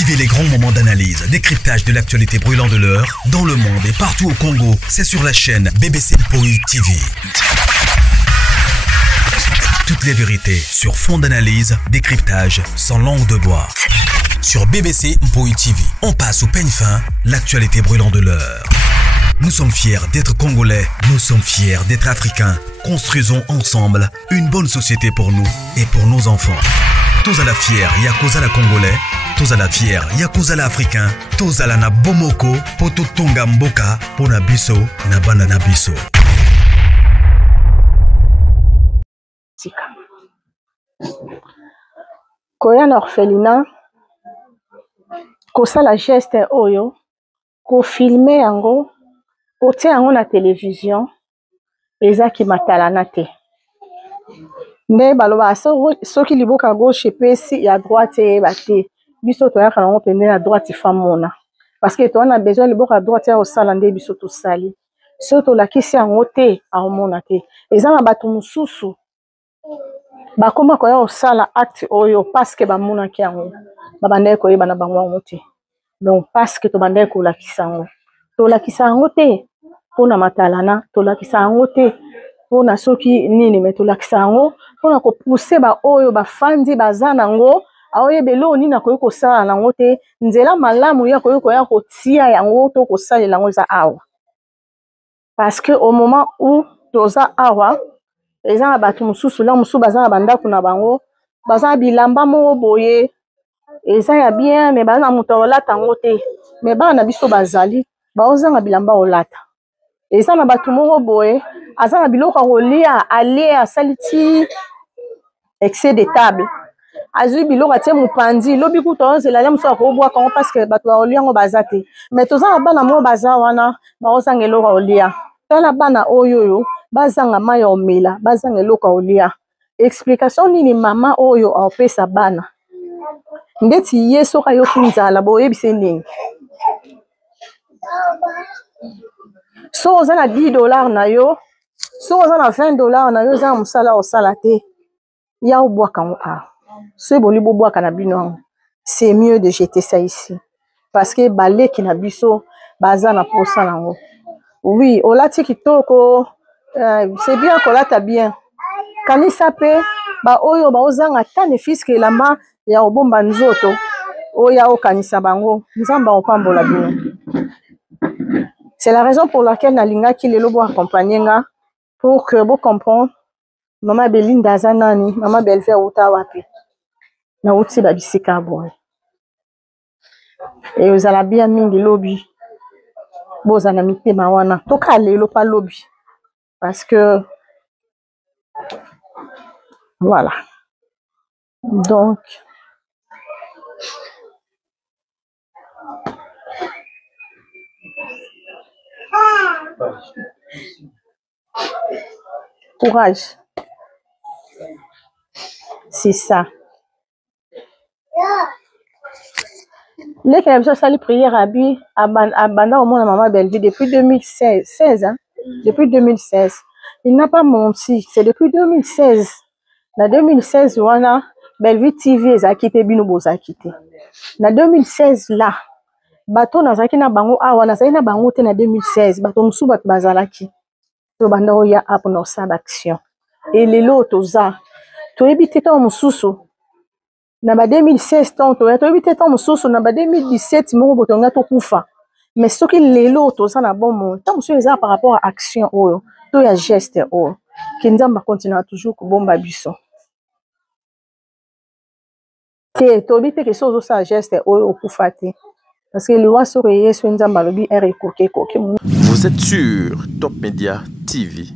Vivez les grands moments d'analyse, décryptage de l'actualité brûlante de l'heure, dans le monde et partout au Congo. C'est sur la chaîne BBC Mpoï TV. Toutes les vérités sur fond d'analyse, décryptage, sans langue de bois. Sur BBC Mpoï TV, on passe au peigne fin, l'actualité brûlante de l'heure. Nous sommes fiers d'être Congolais, nous sommes fiers d'être Africains. Construisons ensemble une bonne société pour nous et pour nos enfants. Tous à la fière, Yakozala Congolais. Tous à la fière, Yakozala Africain. Tous à la na bomoko, poto tonga mboka, pona biso, na bana na biso. Koya na orphelinat, kosala geste oyo, ko filmer yango, kotia yango na télévision, ezaki matalana te. Nde baloba soki liboka gauche pesi ya droite bate, biso toyaka nango pende ya droite famona. Parce que to na besoin liboka droite ya osala nde biso to sali. So to lakisi yango te aomona te. Eza na bato mususu bakoma koya osala acte oyo parce que bamona ki yango. Babandai koyeba na bango yango te. Donc parce que to bandai ko lakisa yango. To lakisa yango te pona matalana, to lakisa yango te pona soki nini me to lakisa yango pona ko pousser ba oyo ba fandi baza nango aoye belo nini na koyo ko sala nango te nzela malamu ya koyo ko tia yango to ko sala nango za awa. Parce que au moment où toza awa eza bato mususu la musu baza bandako na bango baza bilamba mo boye eza ya bien mais baza muto olata ngo te mais bana biso bazali baozanga bilamba olata eza na bato mo boye aza na biloko kolia alia saliti excès de table azui biloko atie mupandi lobi kuto onzela la musu akobwa kango parce que bato olia ngo bazate mais toza na bana mo baza wana baozanga eloko olia tala bana oyo bazanga maya omela bazanga eloko olia explication nini mama oyo aopesa bana ndeti yeso kayo kunzala boyebise nini so oza na $10 na yo so oza na $20 na yo za musala osala te ya obwaka ngo so boli bobwaka na bino c'est mieux de jeter ça ici parce que baleki na biso baza na posa nango oui olati kitoko c'est bien kolata bien kanisa pe ba oyo ba ozanga tane fiske lama ya obomba nzoto oya okanisa bango nzamba opambola bino. C'est la raison pour laquelle nalinga ki lelo bo accompagner nga pour que vous compreniez maman Belinda zanani maman Belver uta wapi na uti ba bisika boy et vous allez bien mingi lobby boza na mitema wana toka lelo pa lobby parce que voilà donc courage c'est ça les qui ont sali prière à bi abanda au monde maman Belvi depuis 2016 hein? Depuis 2016 il n'a pas menti c'est depuis 2016 na 2016 wana Belvi TV a quitté bino boza quitté na 2016 là bato nazaki na bango awa nazaki na bango te na 2016 bato musu bato bazalaki to banda oya app na osala action et lelo toza toyebi te to mususu na ba 2016 toyebi te to mususu na ba 2017 moko botonga to kufa mais soki lelo toza na bon monde to mususu eza par rapport à action oyo to ya geste oyo kinzamba continue toujours kubomba biso te toyebi te ke so ozo geste oyo okufa te. Parce que vous êtes sur Top Media TV.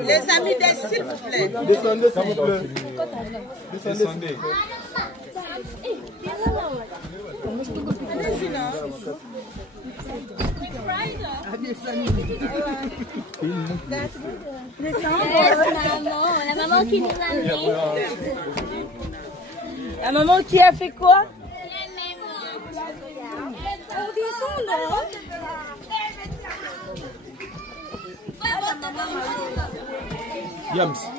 Les amis, s'il vous plaît. Descendez, s'il vous plaît. Descendez. La maman qui nous a mis. La maman qui a fait quoi? Yams.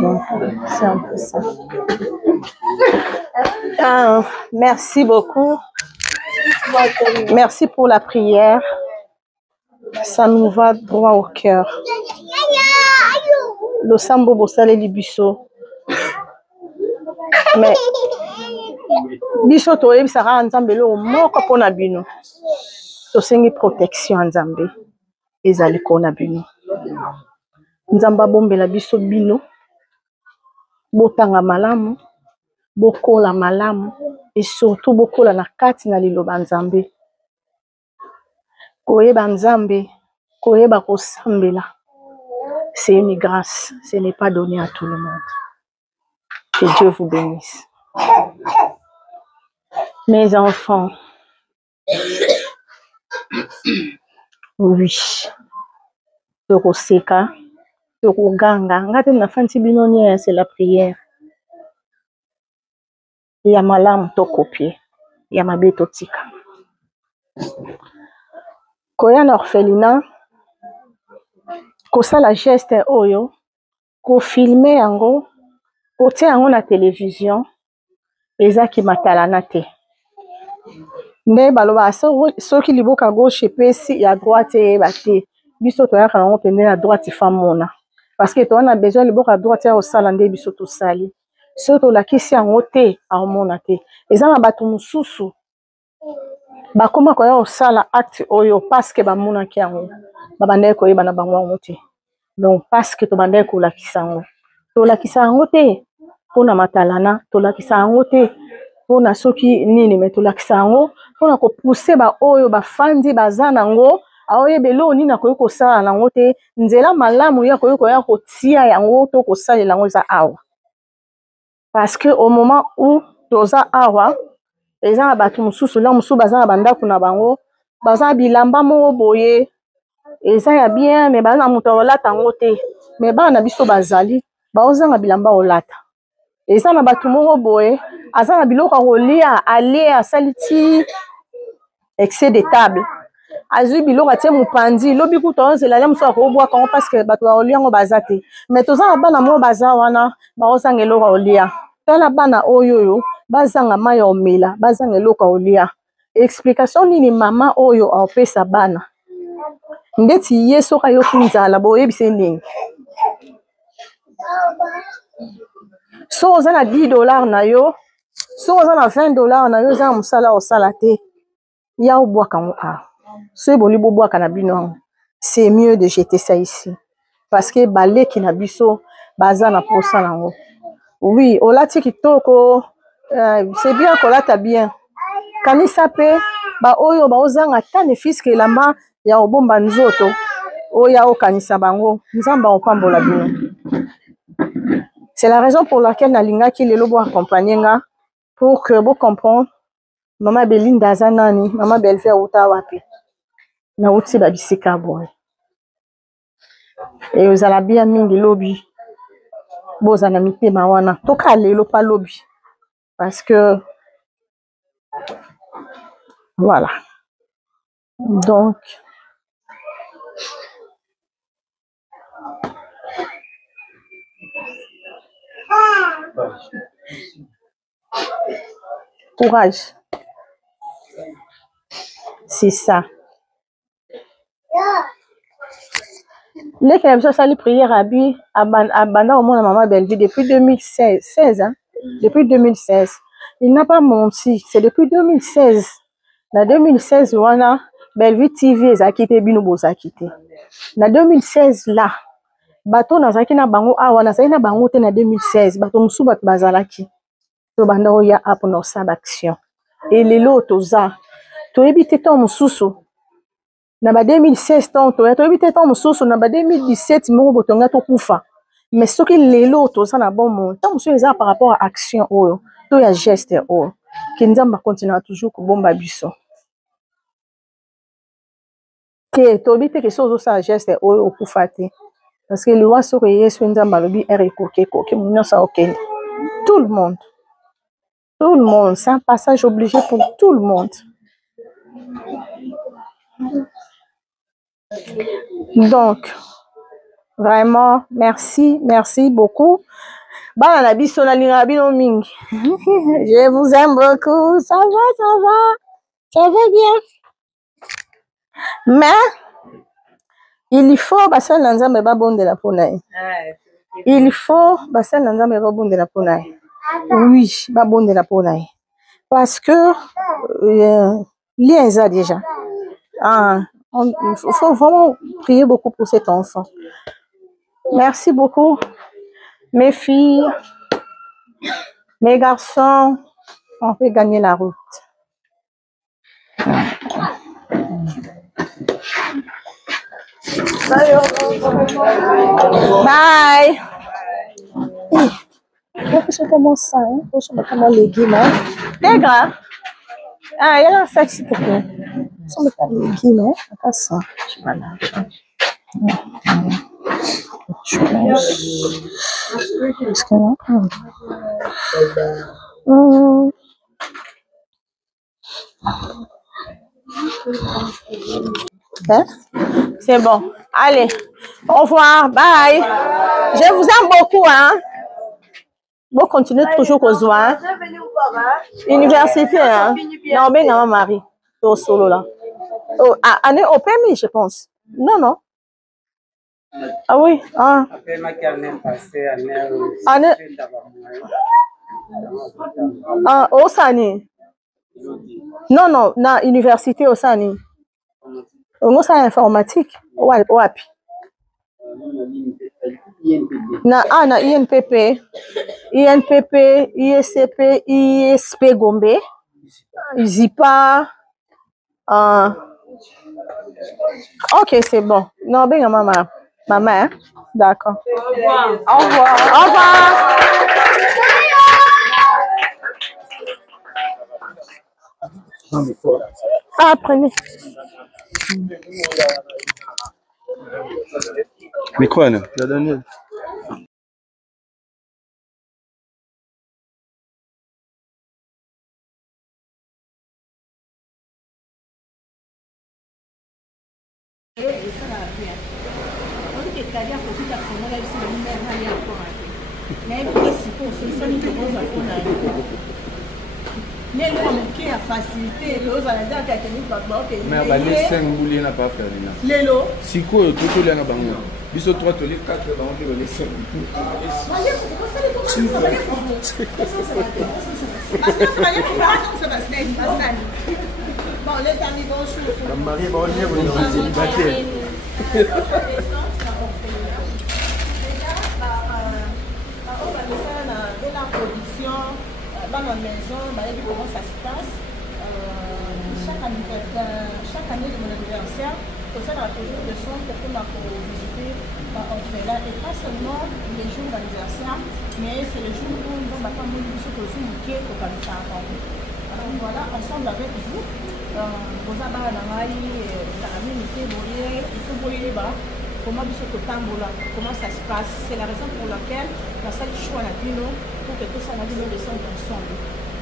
Donc, c'est un peu ça. Merci beaucoup. Merci pour la prière. Ça nous va droit au cœur. Le sambo bosale libiso. Mais biso toyebisaka nzambe lo moko mpona bino. Tosengi protection nzambe ezali kona bino. Nzamba bombela biso bino. Botanga malamu. Bokola malamu. Et surtout bokola na kati na liloba nzambe. Koyeba nzambe. Koyeba kosambela. C'est une grâce. Ce n'est pas donné à tout le monde. Que Dieu vous bénisse. Mes enfants. Oui. Tokoseka. Tokoganga. Ngate na fanti binonie, c'est la prière. Ya malamu tokopie. Ya mabe totika. Koya na orphelinat. Kosala geste oyo. Ko filmer yango. Kotia yango na télévision. Ezaki matalana te. Nde baloba soki liboka gauche epesi ya droite bate. Biso toyaka nango pende ya droite famona. Parce que on a besoin liboka droite ya osala nde biso tosali. Soki tolakisi yango te aomona te. Eza na bato mosusu bakoma koya osala acte oyo parce que bamonaki yango. Babandaki koyeba na bango yango te. Donc parce que tobandaki kolakisa yango. Tolakisa yango te mpona matalana. Tolakisa yango te mpona soki nini me tolakisa yango mpona kopousse ba oyo bafandi baza nango aoyebelo nini akoki kosala nango te nzela malamu ya koki koya kotia yango to kosalela yango eza awa. Parce que au moment où toza awa eza na bato mosusu la mosusu baza na bandako na bango baza bilamba moko boye eza ya bien me baza na moto olata yango te me bana na biso bazali baozanga bilamba olata. Eza na bato moko boye aza na biloko kolia alie asali ti excès de table azwi biloko atie mopandi lobi kuta ozela ya mosusu akobwaka yango parce que bato baolia yango baza te. Mais toza na bana moko baza wana baozanga eloko olia. Tala bana oyo bazanga mai ya omela bazanga eloko olia. Explication nini mama oyo aopesa bana ndeti ye soka yoki nzala boyebise ndenge. So oza na $10 na yo, so oza na $20 na yo za musala osala te. Ya obwaka ngo a. So eboli bobwaka na bino. C'est mieux de jeter ça ici. Parce que baleki na biso baza na posa nango. Oui, olati kitoko, c'est bien kolata bien. Kanisa pe ba oyo ba ozanga tane fiske lama ya obomba nzoto. Oya okanisa bango, nzamba opambola bino. C'est la raison pour laquelle nalinga ki lelo bo accompagner nga pour que vous compreniez maman Belinda zanani, maman Belver uta wapi. Na uti ba bisika boy. Et vous allez bien mingi lobby. Boza na mitema wana. Toka lelo pa lobby. Parce que voilà. Donc courage. C'est ça. Les qui ont sali prière à Bi, abandon au monde maman Bellevue depuis 2016. Hein? Depuis 2016. Il n'a pas menti. C'est depuis 2016. Na 2016, wana Bellevue TV a quitté Bino Boza quitté. Na 2016 là, bato nazaki na bango awa nazaki na bango te na 2016. Bato musu bato bazalaki. To banda oya apo na osaba action. Et lelo toza. To ebite to mususu. Na ba 2016 tonto ya to ebite to mususu na ba 2017 mo botonga to kufa. Mais soki lelo toza na bon monde. To mususu eza par rapport à action oyo. To ya geste oyo. Ki nzamba continue toujours ko bomba biso. Que to ebite ke sozo sa geste oyo okufa te. Parce que le roi soko yesu nzamba lobi ere koke muna sa okende. Tout le monde. Tout le monde, c'est un passage obligé pour tout le monde. Donc, vraiment, merci, merci beaucoup. Bah, la biso na linga bino mingi. Je vous aime beaucoup. Ça va bien. Mais, il faut, bah, ça, l'ensemble va bon de la ponaille. Il faut, bah, ça, l'ensemble va bon de la ponaille. Oui, va bon de la ponaille. Parce que, lien ça déjà. Il faut vraiment prier beaucoup pour cet enfant. Merci beaucoup, mes filles, mes garçons. On peut gagner la route. Bye. Je commence ça, hein? Je vais mettre les légumes. T'es grave? Ah, il y a un sac, s'il te plaît. Je vais mettre les légumes, hein? Attends ça. Voilà. Je pense. Est-ce que là? Hein? C'est bon. Allez. Au revoir. Bye. Je vous aime beaucoup, hein? Bon, continuez toujours aux soins. Université, hein? Non, mais non, Marie. Au solo, là. Année au permis, je pense. Non. Ah oui. Ah. Au Sani. Non, na université au Sani. On a informatique. Wapi. Na INPP, ISCP, ISP Gombe, Zipa. Ok, c'est bon. Non, ben maman. Maman, hein? D'accord. Au revoir. Ah, prenez. Micro, Anna. La Daniel. Mais les 5 bouliers n'a pas fait. Lélo. Si quoi, tout le monde a biso 3 to les 4 dans les 5. Bon, les amis, bonjour. Marie, bonjour. Dans la maison, comment ça se passe. Chaque année de mon anniversaire, pour ça, on a toujours le son pour visiter là. Et pas seulement les jours d'anniversaire, mais c'est les jours où nous avons ça. Alors voilà, ensemble avec vous, comment ça se passe. C'est la raison pour laquelle la salle choix la Bino pour que tout ça la Bino descende ensemble.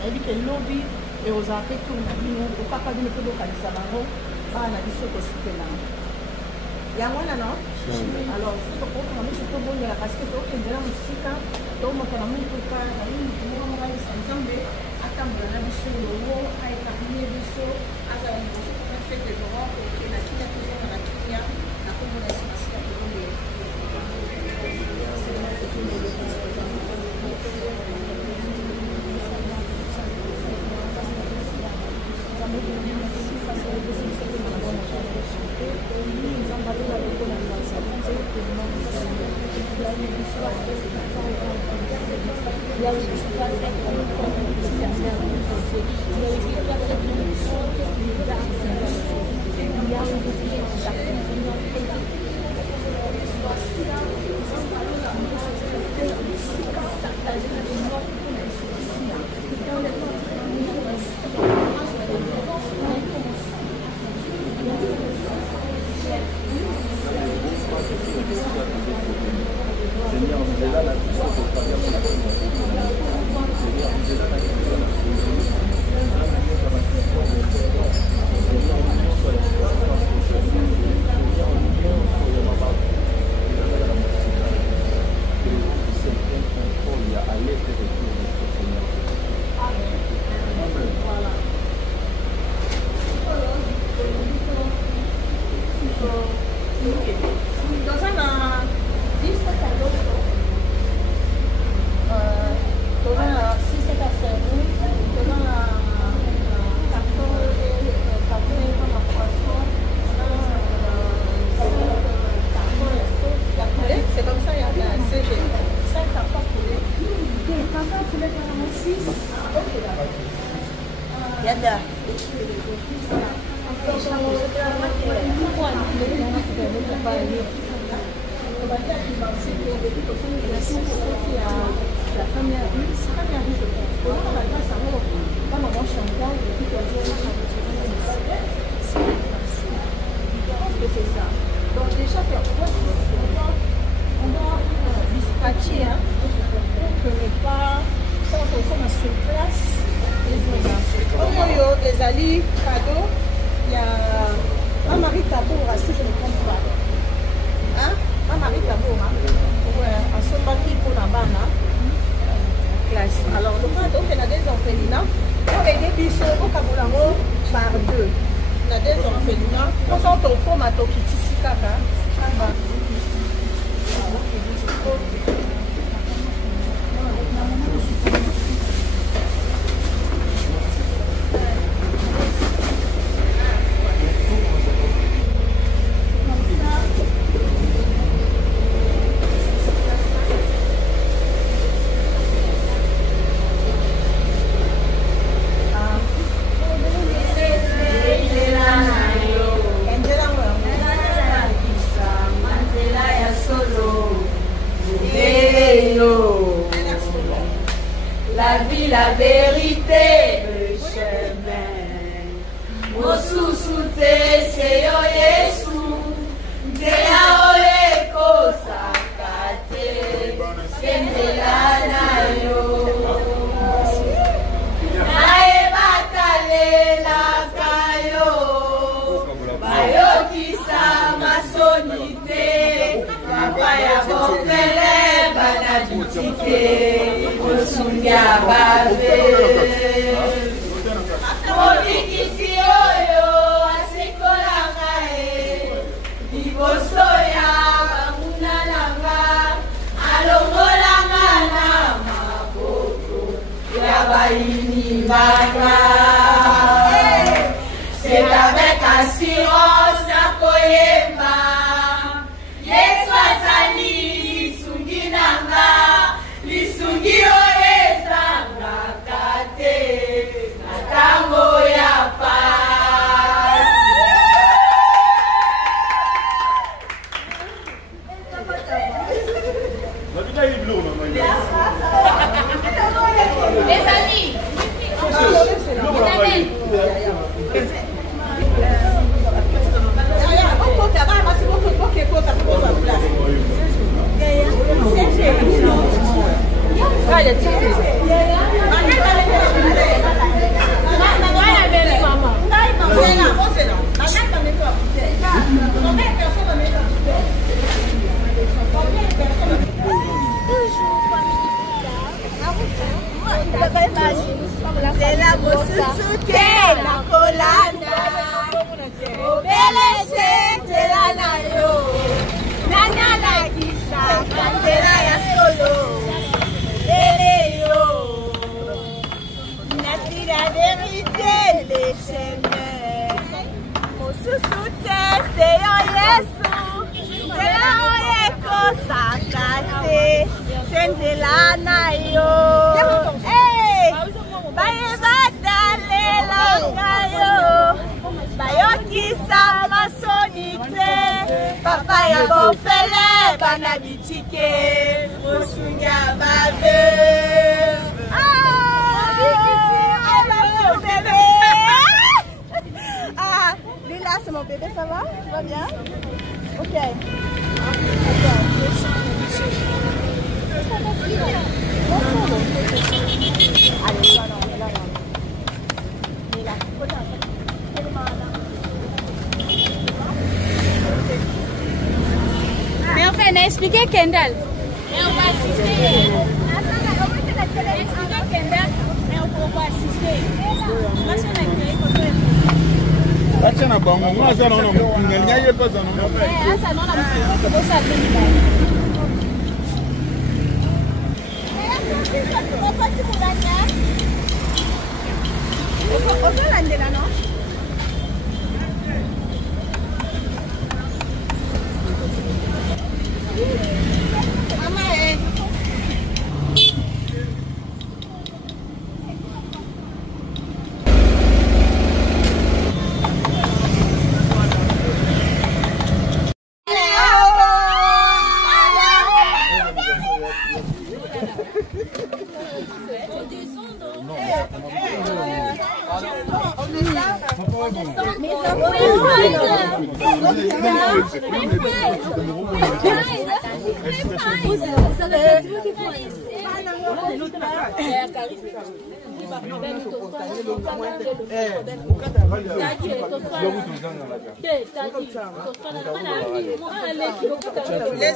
Il dit que lobby et aux arrêts tout la Bino, au papa Bino peut donc aller savoir, pas la Bino que c'est là. Il y a moins là non? Alors, il faut qu'on ait ce problème de la parce que donc il y a un musique, donc on a mis tout ça, on a mis tout le monde ensemble. Attends, on a mis sur le haut, avec la Bino, à la Bino, on fait des droits, et la Kia toujours dans la Kia, la commodation. C'est ça. Donc déjà, on doit dispatcher, hein, pour ne pas, quand on commence sur place, les alliés cadeaux, il y a un mari Taboura, si je ne me trompe pas. Hein? Un mari Taboura. Ouais, à son mari pour la banane. Classe. Alors, le cadeau, il y a des orphelinats. On a des bisous au Kaboulamo par deux. Il y a des orphelinats. On s'en trouve pour ma tokiti kaka. La vie, la vérité, le chemin. Mosusute seyo Yesu, nzela oleko sakate, sendela nayo. Nae batalela kayo, bayokisa masonite, papa ya bofele banabitike. Sundia babe Odikisi oyo asikola ngae Diboso ya bamuna nanga Alongola ngana maboko Ya baini mbanga C'est avec assurance na koyemba Yesu azali lisungi nanga Lisungi oyezanga kate Natango ya paz Les amis c'est la mosusuke na kolanda obelese tela nayo nanyala kisa kandela ya solo eleyo nasi la vérité les chemins mosusute seyo Yesu tela oyeko sakate sendela nayo Bayokisa masonite Papa ya bofele banabitike Mosunya babe mon bébé Ah, Lila c'est mon bébé, ça va? Tu vas bien? Ok. Allez, non, là. Mais enfin, on a expliqué Kendall. Mais on va assister. Expliqué Kendall, mais on va assister. Achana bango, moi ça non, il n'y a pas ça non. Ça non, ça Les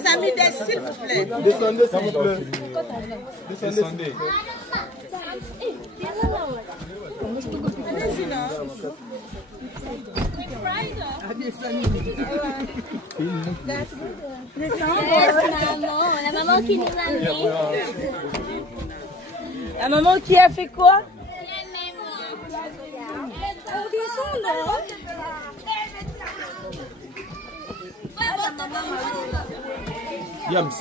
amis des s'il vous plaît. Descendez, s'il vous plaît. Descendez. La maman qui nous a mis. La maman qui a fait quoi? Yams.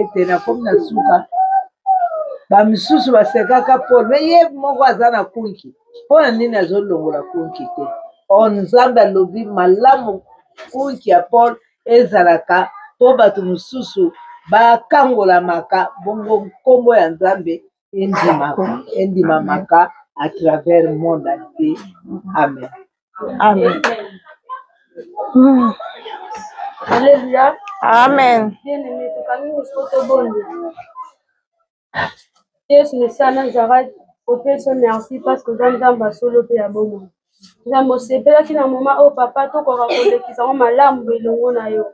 ete na komi na suka bamisusu basekaka Paul me ye moko aza na kunki mpona nini azolongola kunki te nzambe alobi malamu kunki ya Paul ezalaka mpo bato mosusu bakangolamaka bongo nkombo ya nzambe endimamaka à travers le monde entier. Amen. Amen. Alléluia. Amen. Bien-aimé, Yesu Messiah Nazareth, merci parce que Nzamba solo pe ya bomo. Nzambo sepelaki na moma o papa to ko rakolekisa malamu belongo na yo.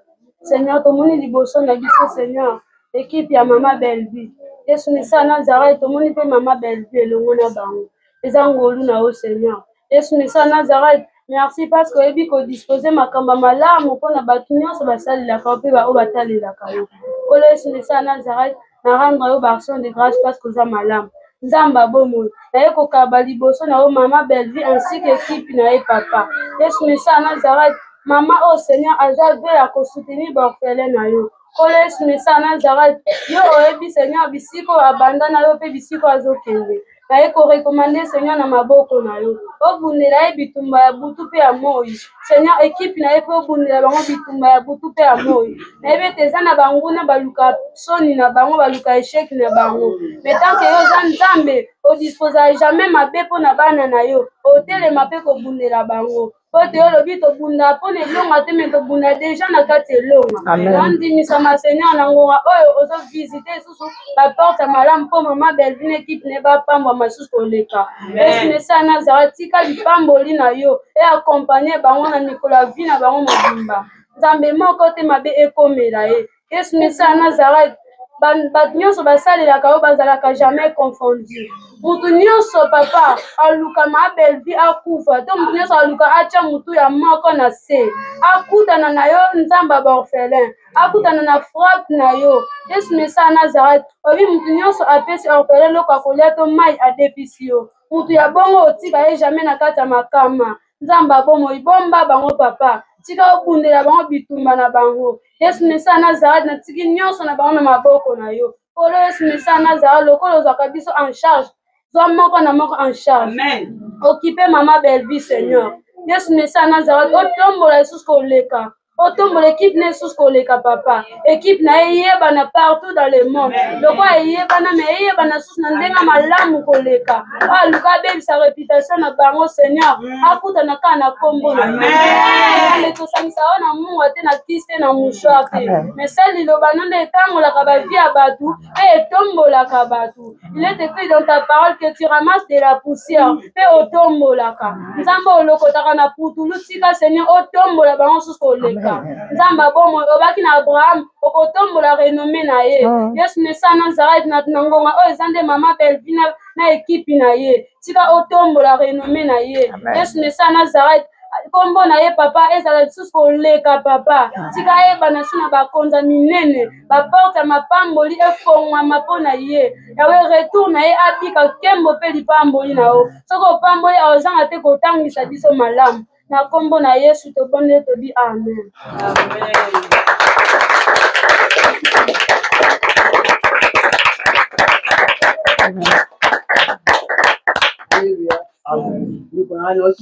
Seigneur, tomoni liboso na biso Seigneur, équipe ya Mama Belle-Vie. Yesu Messiah Nazareth, tomoni pe Mama Belle-Vie elongo na bango. Ezangolu na o Seigneur. Yesu Messiah Nazareth, merci parce que ebi ko disposer makamba malamu pona batu nyonso basalelaka pe ba o batalelaka yo. Olo Yesu Messiah Nazareth, na rendre yo action de grâce parce que za malamu. Nzamba bomo, na ye kokaba liboso na o Mama Belle-Vie ainsi qu'équipe na ye papa. Yesu Messiah Nazareth, Maman oh Seigneur, azave à soutenir l'orphelin na yo. Kole Yesu Messiah Nazareth, yo oyebi Seigneur bisiko abandana yo pe bisiko azokende. Na ye ko recommander Seigneur na maboko na yo. Obundela ye bitumba ya butu pe ya moi. Seigneur équipe na ye pe obundela bango bitumba ya butu pe ya moi. Na ye teza na bango na baluka soni na bango baluka échec na bango. Mais tant que yo za Nzambe o disposer jamais mabe po na bana na yo. O telema pe ko bundela bango. Pote yo lobi to bunda po ne longa te me to bunda déjà na kati longa. Nandimisa ma Seigneur na ngonga oyo ozo visiter susu la porte malamu po Mama Belle-Vie équipe ne ba pamba masusu koleka. Yesu Messiah Nazareth tika lipamboli na yo et accompagner bango na Nicolas vie na bango mobimba. Nzambe moko te mabe ekomela ye. Yesu Messiah Nazareth bato nyonso basalelaka oyo bazalaka jamais confondu. Mutu nyonso papa aluka Mama Belle-Vie akufa to mutu nyonso aluka atia mutu ya moko na se akutana na yo Nzamba baorphelin akutana na frappe na yo. Yesu Messiah Nazareth obi mutu nyonso apesi orphelin loko akolia to mai adepisi yo mutu ya bongo otika ye jamais na kati ya makama. Nzamba bomo ibomba bango papa tika obundela bango bitumba na bango. Yesu Messiah Nazareth na tiki nyonso na bango na maboko na yo. Kolo Yesu Messiah Nazareth lokolo ozwaka biso en charge zwa moko na moko en charge. Amen. Occupez Mama Belle-Vie Seigneur. Yesu Messiah Nazareth otombola Yesus koleka. Otombola équipe na Yesus koleka papa. Équipe na yebana partout dans le monde. Loko yebana me yebana sus na ndenga malamu koleka. Luka be sa réputation na bango Seigneur. Akuta na kana kombo na. Amen. Le to samisa na mungu ate na kiste na mouchoir te. Mais celle lo banande etangola ka ba vie abatu et tombola ka batu. Il est écrit dans ta parole que tu ramasses de la poussière et otombola ka. Nzambo lokotaka na putulu tika Seigneur otombola bango sus koleka. Nzamba bomo obaki na Abraham okotombola renommé na ye. Yesu Messiah Nazareth na ngonga o ezande Mama Belle-Vie na équipe na ye tika otombola renommé na ye. Yesu Messiah Nazareth kombo na ye papa ezala lisusu koleka papa tika yebana suna bakonza minene baporte ya mapamboli efongwama mpo na ye yawe retour na ye abika kembo mpe lipamboli na yo soki opamboli ozanga te kotangisa biso malamu na kombo na Yesu tobonde tobi amen.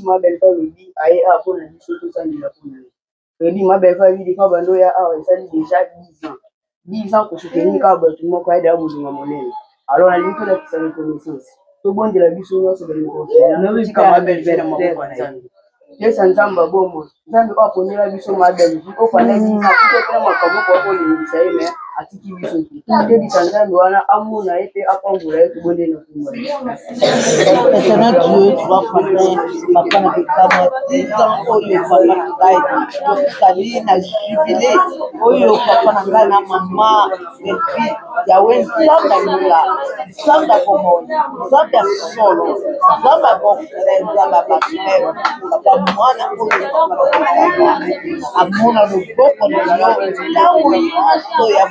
Ma belle-famille dit aïe à pour la surtout ça ni la pour le dit ma belle-famille dit quand bando ya ça dit déjà 10 ans que je tenais quand tout le monde quoi d'ailleurs mon monnaie alors la ligne que la sa reconnaissance tout bon de la vie sur nous de reconnaissance quand ma belle-famille mon quoi les Nzamba bomo Nzambe kwa ponela biso ma Belle-Vie au fallait dire ça tout est vraiment comme quoi on ça mais atiki biso tout est dit Nzambe wana amuna ete apangula ete bonde na kumba. Éternel Dieu, tu vas prendre papa na bikama disant oyo papa na ngai tokali na jubilé oyo papa na ngai na mama Belle-Vie yawe Nzambe nula Nzambe komoni Nzambe solo Nzambe bofere Nzambe basere papa mwana oyo amona loboko na yo ntango nyonso ya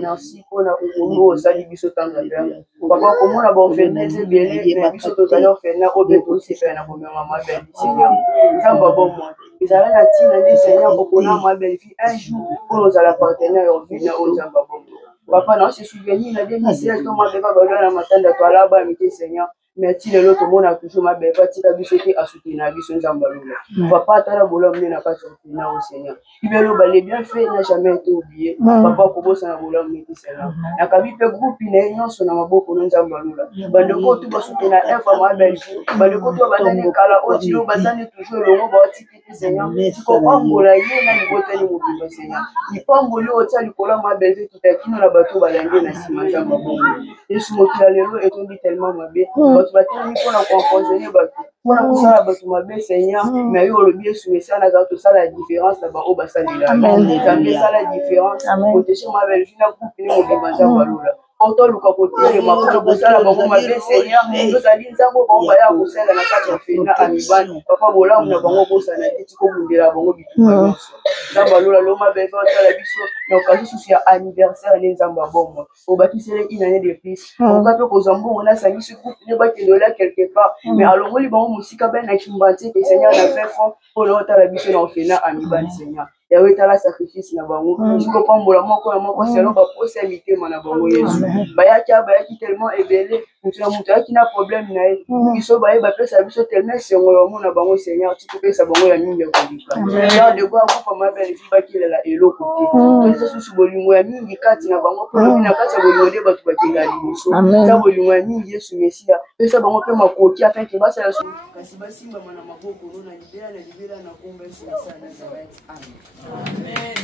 merci pour la Congo, ça dit biso tanga bien. Papa comment la bonne fenêtre c'est bien mais biso to tanga fenêtre au bien aussi faire na bonne maman belle Seigneur. Tamba bon moi. Ils avaient la tine des Seigneur pour qu'on a ma belle fille un jour pour nous à la partenaire au final au tamba bon. Papa non c'est souvenir la 2016 to ma belle pas la matin de toi là-bas mais Seigneur. Merci le lot monde a toujours ma belle partie la biso qui a soutenir biso nzamba lula. Papa tala bola mne na pas soutenir au Seigneur. Il veut le balai bien fait n'a jamais été oublié. Papa kobo sana bola mne Seigneur. Na kabi pe groupe ine nyonso na maboko nzamba lula. Bande ko tu ba soutenir un fois ma belle. Bande ko tu ba tani kala o tilo bazani toujours le mot ba tiki Seigneur. Tu comprends bola ye na ni bote ni mobilo Seigneur. Il pas mbolo o tali kola ma belle tout à kino na bato balande na sima nzamba bongo. Yesu mokila lelo etondi tellement mabe. Tu vas tenir pour la composer pour la ça ba tu mabe Seigneur mais yo le bien sous ça na tout ça la différence là-bas au basa de la ça la différence pour te chez ma belle fille na pour finir mon nzamba lula auto luka côté ma pour ça la bango mabe Seigneur nous ali nzambo ba ba ya ko sala na kati ya fina amibani papa bola na bango ko sana eti ko mundela bango bitu nzamba lula lo mabe fa la biso na occasion sur anniversaire les nzamba bombo au bâtisseur une année de plus on va ko zambo on a sali ce couple ne ba te là quelque part mais alors li bango musika ben na chimbati que Seigneur na fait fond pour l'autre la biso na fina amibani Seigneur ya weta la sacrifice na bango siko pambola moko selon ba possibilité na bango Yesu bayaki tellement ébélé mutu yaki na problème na ye biso baye bapesa biso tellement sengo na bango Seigneur tu peux ça bango ya mingi ko dika genre de quoi pour ma belle fille bakilela eloko te to susu bolingo ya mingi kati na bango pour na kati ya bolingo de batu bakingali biso ta bolingo ya mingi Yesu Mesia pesa bango pe makoki afin que basa la kasi basimba na maboko na libera na komba Yesu sana Nazareth amen.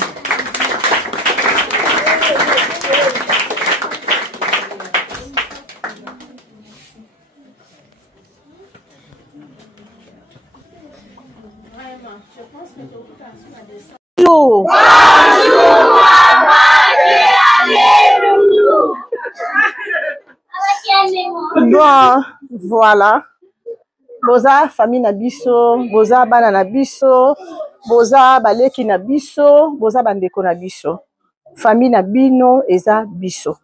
Bonjour. Bon, voilà. Boza famille na biso, boza bana na biso, boza baleki na biso, boza bandeko na biso. Famille na bino eza biso.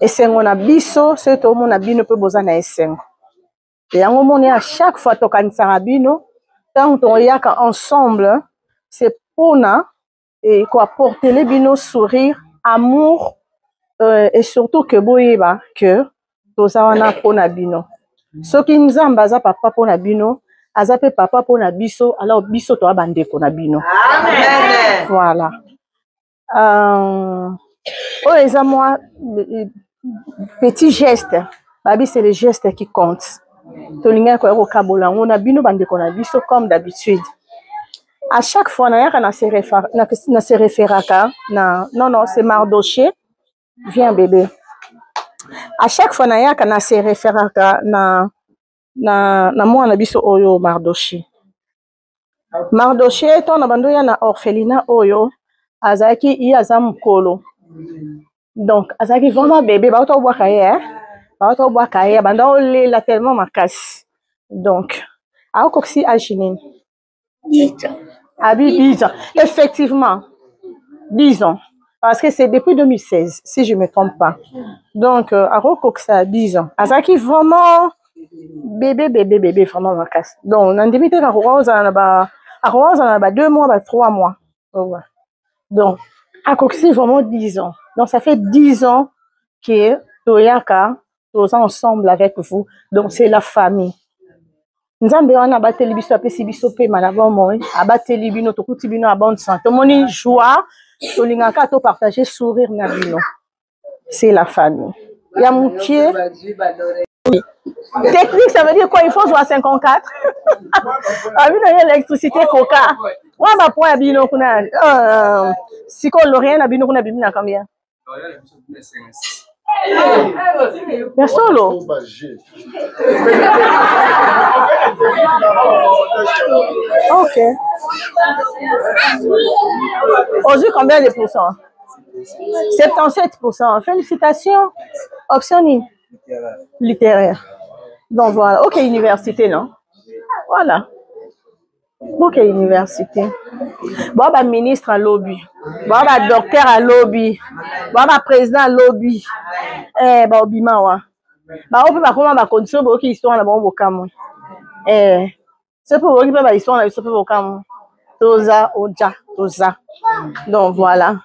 Esengo na biso, c'est tout mon na bino pe boza na esengo. Et yango moni à chaque fois to kanisa bino, tant on yaka ensemble, c'est pour na et quoi porter les bino sourire, amour et surtout que boyeba que toza wana pona bino. Soki nzamba aza papa pona bino, aza pe papa pona biso, alors biso to bandeko na bino. Amen. Voilà. Oh les moi petit geste, babi c'est le geste qui compte. Tolinga ko ero kabola ngona bino bandeko na biso comme d'habitude. À chaque fois na yaka na se référaka na non c'est Mardoché. Viens bébé. À chaque fois na yaka na se référaka na mwana biso oyo Mardoché. Mardoché to na bando ya na orphelinat oyo azaki i azam kolo. Donc azaki vraiment bébé ba to bwa kaye ba to bwa kaye banda ole la tellement makasi. Donc a koksi ajinin 10 ans. Abi 10 ans. Effectivement 10 ans. Parce que c'est depuis 2016, si je ne me trompe pas. Donc, à Rokoxa, 10 ans. Azaki vraiment bébé, vraiment ma casse. Donc, on a débuté à Rose, on a 2 mois, 3 mois. Donc, à Coxy, vraiment 10 ans. Donc, ça fait 10 ans que Toyaka, tous ensemble avec vous. Donc, c'est la famille. Nzambe wana bateli biso apesi biso pe malaba mo abateli bino tokuti bino a bonne santé moni joie tolingaka to partager sourire na bino c'est la famille ya mukie Technique, ça veut dire quoi? Il faut jouer à 54. Ah oui, il y a l'électricité coca. Ouais, bah, pour un bino, si on n'a rien à bino, on a bino combien? Bien solo. Ok. Aujourd'hui, combien de pourcents? 77%. Félicitations. Option littéraire. Donc voilà. Ok, université, non? Voilà. Ok, université. Bon, bah, ministre à lobby. Bon, bah, docteur à lobby. Bon, bah, président à lobby. Eh, bah, obima, wa. Bah, on peut pas comment, bah, condition, bah, ok, histoire, là, bon, au Cameroun. C'est pour vous, bah, histoire, là, c'est pour au Cameroun. Toza, oja, toza. Donc, voilà.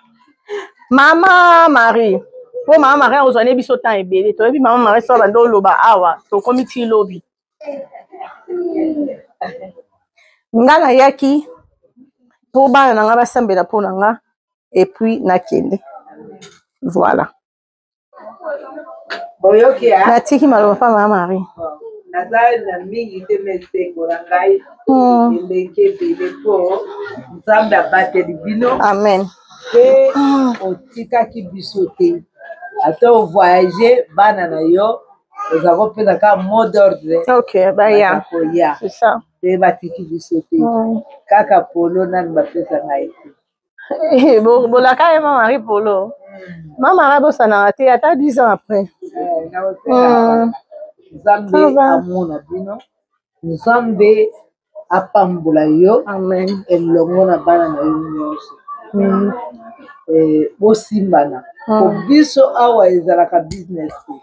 Maman Marie. Pour maman Marie, on a biso temps et belé. Tu as vu, maman Marie, ça va dans le bas, awa. Tu commis ti lobby. Ngana yaki. Pour ba na nga basambela pour nga et puis na kende. Voilà. Boyoki a. Na tiki malo pa maman Marie. Nazali na mingi te mesengo na ngai. Eleke bele po. Nzambe abateli bino. Amen. Et otikaki biso te. Ata o voyager bana na yo. Ozako pesa ka mot d'ordre. Ok, bah ya. C'est ça. Et batiki biso te. Kaka polo nan bapesa ngai te. Bolaka et maman Marie polo. Maman Marie bossa na raté ata 10 ans après. Nzambe amona bino. Nzambe apambola yo. Amen. Elongo na bana na yo nyonso. Bosimbana. Biso awa ezalaka business te.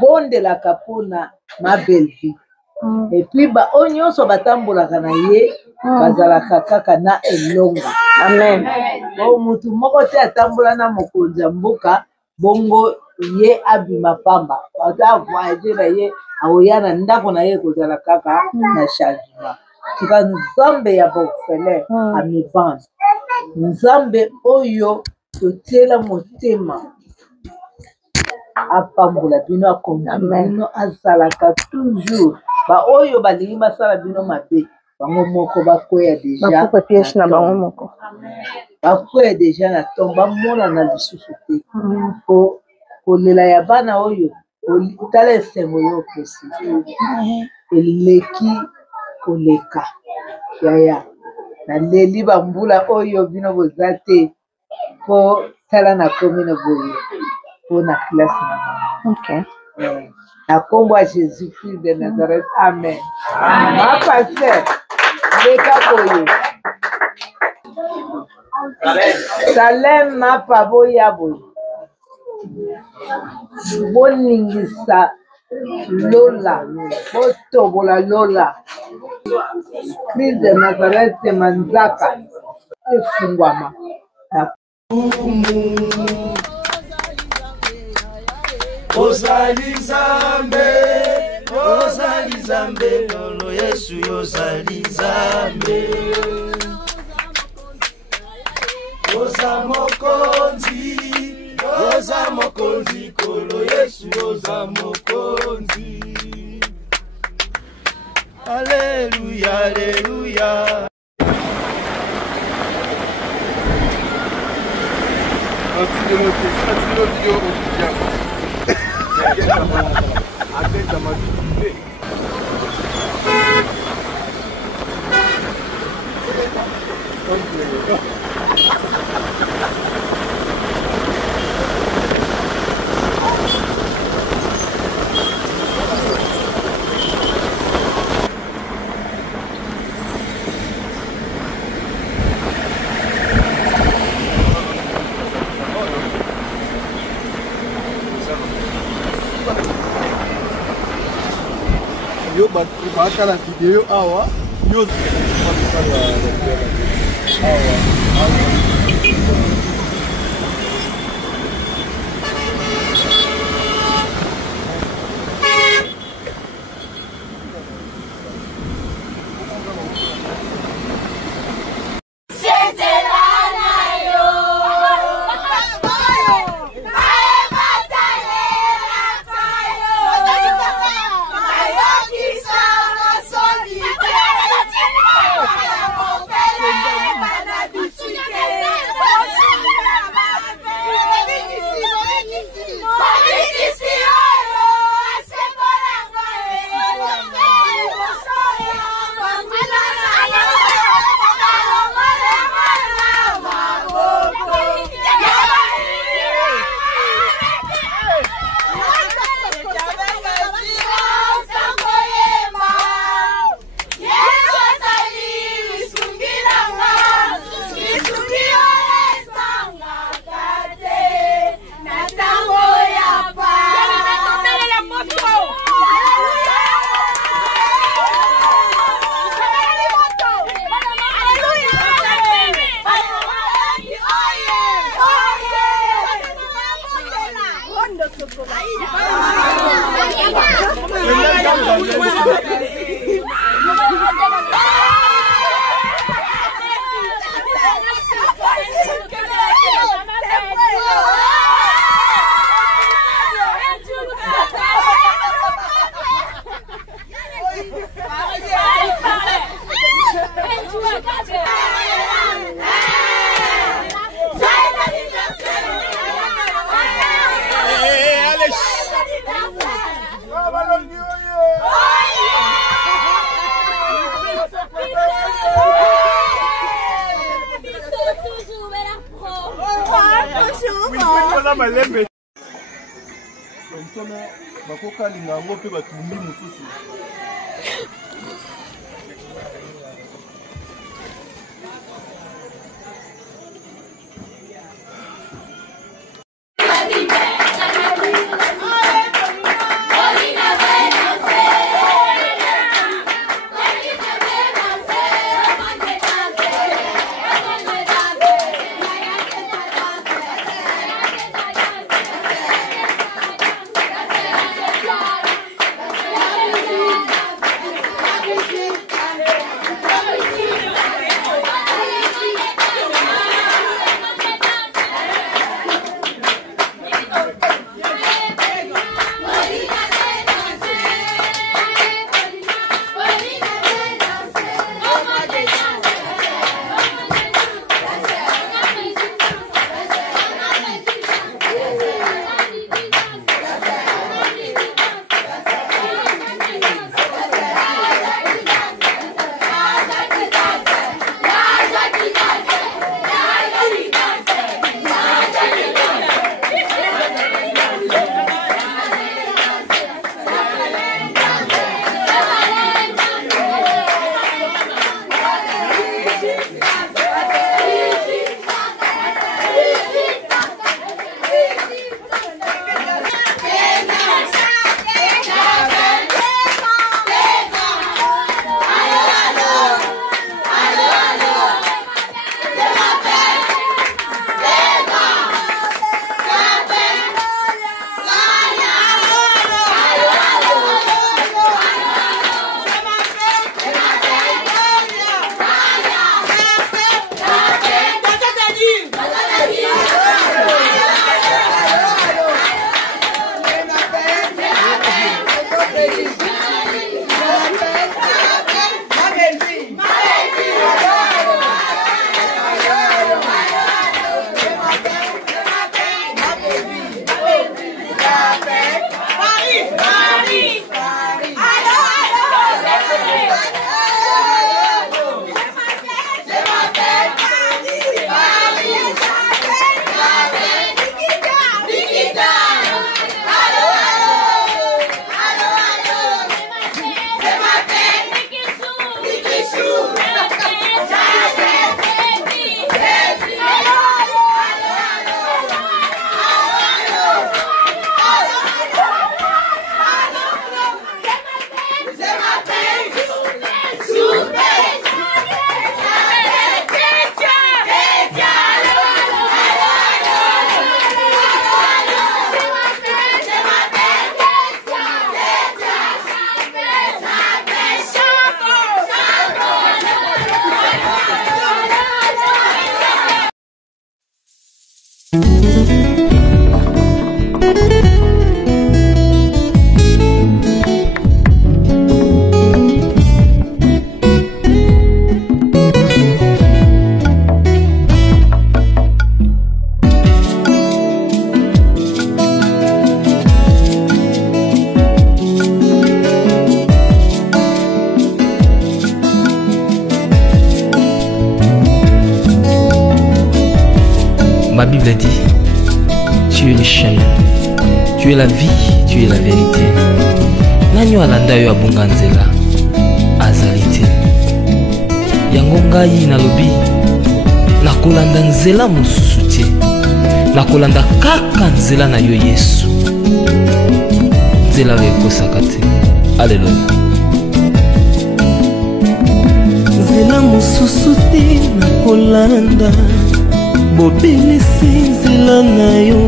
Bondelaka mpona ma belle vie. Et puis ba o nyonso batambolaka na ye bazalaka kaka na elonga. Amen. Bo mutu moko te atambola na mokonzi ya mboka bongo ye abima pamba. Ata voyager na ye aoya na ndako na ye kozala kaka na changement. Tika nzambe ya bofele amibanda. Nzambe oyo totiela motema apambola bino akonda bino azalaka toujours ba oyo balingi basala bino mabe bango moko bakoya deja bakoya deja na tombe bamona na lisusu te po kolela ya bana oyo tala esengo yo opesi eleki koleka yaya naleli bambula oyo bino boza te po tala na komi na boye po na classe na bango. Na kombo ya Jésus-Christ de Nazareth. Amen. Ma pasteur leka boye Salem ma pabo ya boye boningisa Lola botobola Lola Christ de Nazareth manzaka efungwama Ozali Zambe, lolo Yesu yozali Zambe. Oza mokonzi, kolo Yesu yoza mokonzi. Alléluia, alléluia. Yo baka la video awa yo malembe. Nsona bakokalinga yango mpe batumbi mosusu. Ma Bible dit, tu es le chemin, tu es la vie, tu es la vérité. Nanyo alanda yo abunga nzela azalite. Yango ngai nalobi nakolanda nzela mosusu te. Nakolanda kaka nzela na yo Yesu. Nzela ekosaka te. Alléluia. Nzela mosusu te nakolanda. Bobelisi nzela na yo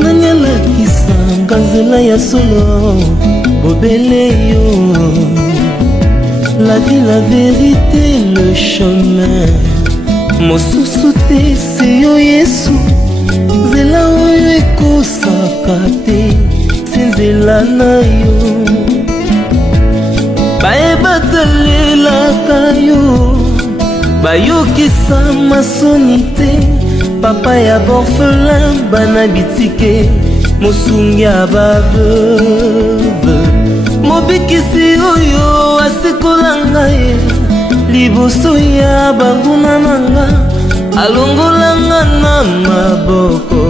nanyalakisanga nzela ya solo bobele yo. La vie, la vérité, le chemin mosusu te se yo Yesu. Nzela oyo ekosaka te se nzela na yo. Bayebatalelaka yo bayokisa masoni te. Papa ya borphelin bana bitike mosungi ya baveuve. Mobikisi oyo asikola ngai liboso ya banguna nanga alongolanga na maboko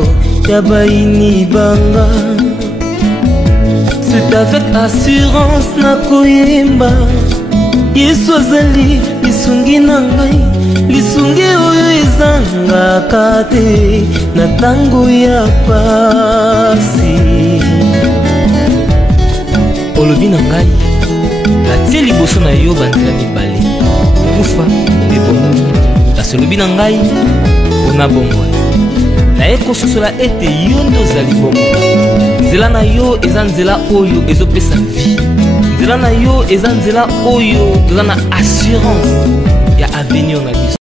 ya baini banga. C'est avec assurance nakoyemba Yesu azali lisungi na ngai, lisungi oyo ezangaka te na ntango ya pasi. Olobi na ngai natie liboso na yo banzela mibale, kufa mpe bomoi. kasi olobi na ngai mpona bomoi. naye kososola ete yo nde ozali bomoi. nzela na yo eza nzela oyo ezopesa vie. nzela na yo eza nzela oyo toza na assurance ya avenir na biso.